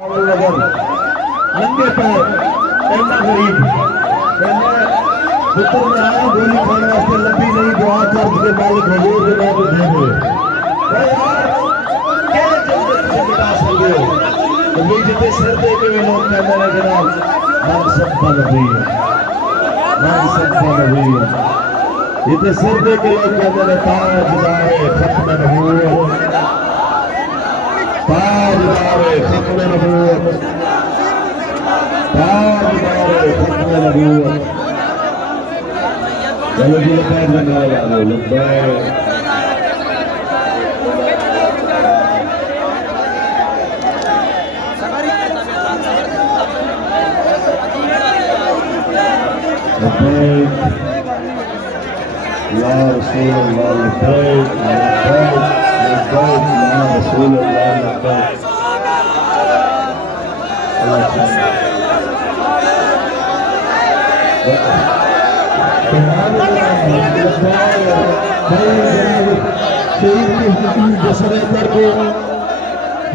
नगर नंगे पैर इतना गरीब कहना पुत्र में आया गोली खाने वास्ते लंबी नहीं दुआ चर्च के मालिक हजूर के नाम दे दे यार तुझे बिता सकते हो तो भी जितने सिर दे के भी लोग कहते हैं जनाब मन सब बन हुई है मन सब बन हुई है जितने सिर दे के लोग कहते हैं ताजदारे खत्म नबूवत ताजदारे खत्म नबूवत ताजदारे खत्म नबूवत चलो जी पैर लगा लो लब्बैक लब्बैक या रसूल अल्लाह लब्बैक लब्बैक लब्बैक या रसूल अल्लाह लब्बैक jasad को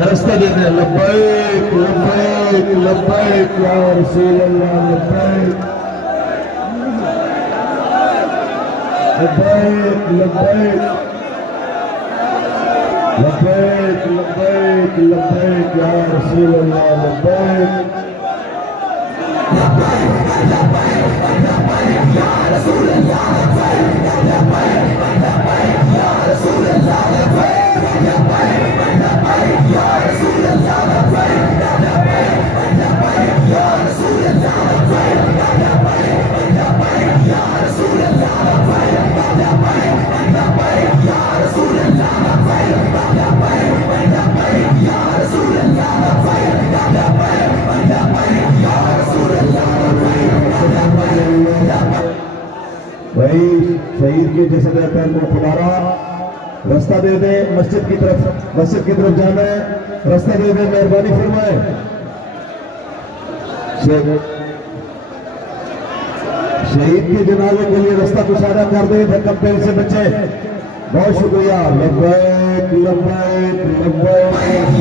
रास्ता दे दे लब्बैक लब्बैक लब्बैक या रसूल अल्लाह लब्बैक लब्बैक लब्बैक लब्बैक लब्बैक लब्बैक या रसूल अल्लाह लब्बैक भाई शहीद के जैसे पैर को खुदारा रास्ता दे दे मस्जिद की तरफ जाना है रास्ता दे दे मेहरबानी फरमाए शहीद के जनाजे के लिए रास्ता कुशादा कर दे कंपेन से बचे बहुत शुक्रिया लब्बैक लब्बैक लब्बैक